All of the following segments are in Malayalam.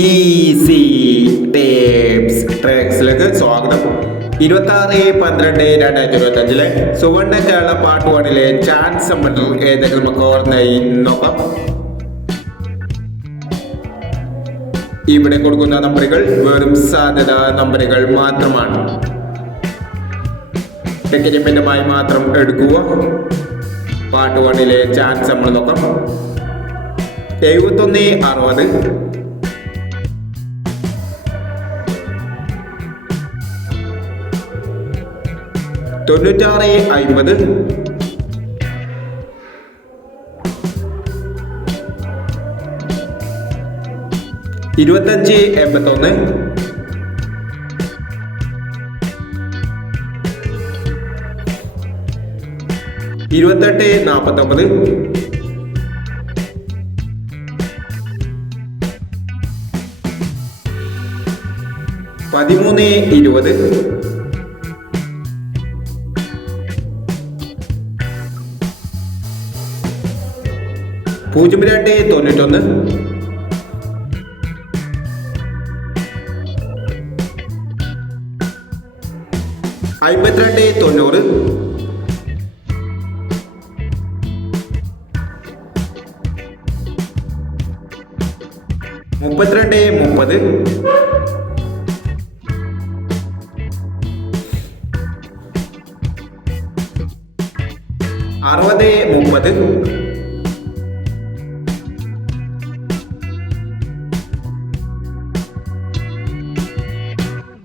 ഈസി ടേപ്സ് ട്രാക്സിലേക്ക് സ്വാഗതം. ഇരുപത്തി ആറ് പന്ത്രണ്ട് രണ്ടായിരത്തി ഇരുപത്തി അഞ്ചിലെ സുവർണ കേരള പാർട്ട് വണ്ണിലെ ചാൻസ് സമ്മർ ഏതെങ്കിലും നമുക്ക് ഓർമ്മയായി നോക്കാം. ഇവിടെ കൊടുക്കുന്ന നമ്പറുകൾ വെറും സാധ്യത നമ്പറുകൾ മാത്രമാണ്. ടെക്നിക്കമായി മാത്രം എടുക്കുക. പാട്ട് വണ്ണിലെ ചാൻസ് നമ്മൾ നോക്കാം. എഴുപത്തൊന്ന് അറുപത്. തൊണ്ണൂറ്റാറ് അമ്പത് ഇരുപത്തഞ്ച് എൺപത്തൊന്ന്. ഇരുപത്തെട്ട് നാൽപ്പത്തൊമ്പത് പതിമൂന്ന് ഇരുപത്. പൂജ്യം രണ്ട് തൊണ്ണൂറ്റൊന്ന്. അമ്പത്തിരണ്ട് തൊണ്ണൂറ്. മുപ്പത്തിരണ്ട് മുപ്പത്. അറുപത് മുപ്പത്.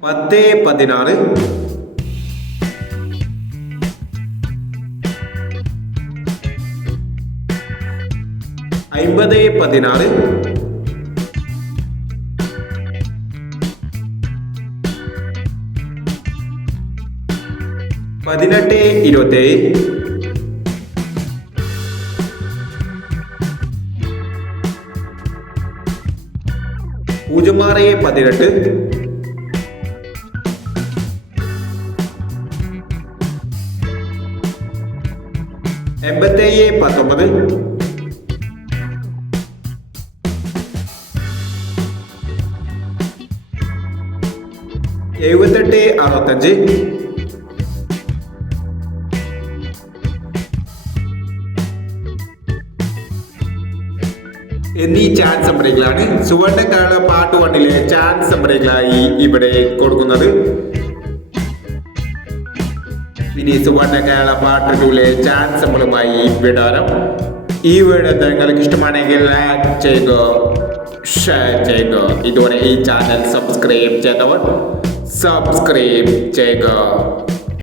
പത്ത് പതിനാറ് അമ്പത് പതിനാറ് പതിനെട്ട് ഇരുപത്തേഴ് പൂജ്യം ആറ് പതിനെട്ട് എൺപത്തേഴ് പത്തൊമ്പത്. എഴുപത്തെട്ട് അറുപത്തഞ്ച്. എന്നീ ചാൻസ് നമ്പറുകളാണ് സുവർണക്കാരുടെ പാട്ട് വണ്ണിലെ ചാൻസ് നമ്പറുകളായി ഇവിടെ കൊടുക്കുന്നത്. ഇനി കേരള പാട്ട് ടൂലെ ചാൻസ് നമ്മളുമായി വിടാരം. ഈ വീഡിയോ നിങ്ങൾക്ക് ഇഷ്ടമാണെങ്കിൽ ലൈക്ക് ചെയ്യുക ഷെയർ ചെയ്യുക. ഇതുവരെ ഈ ചാനൽ സബ്സ്ക്രൈബ് ചെയ്തവർ സബ്സ്ക്രൈബ് ചെയ്യുക.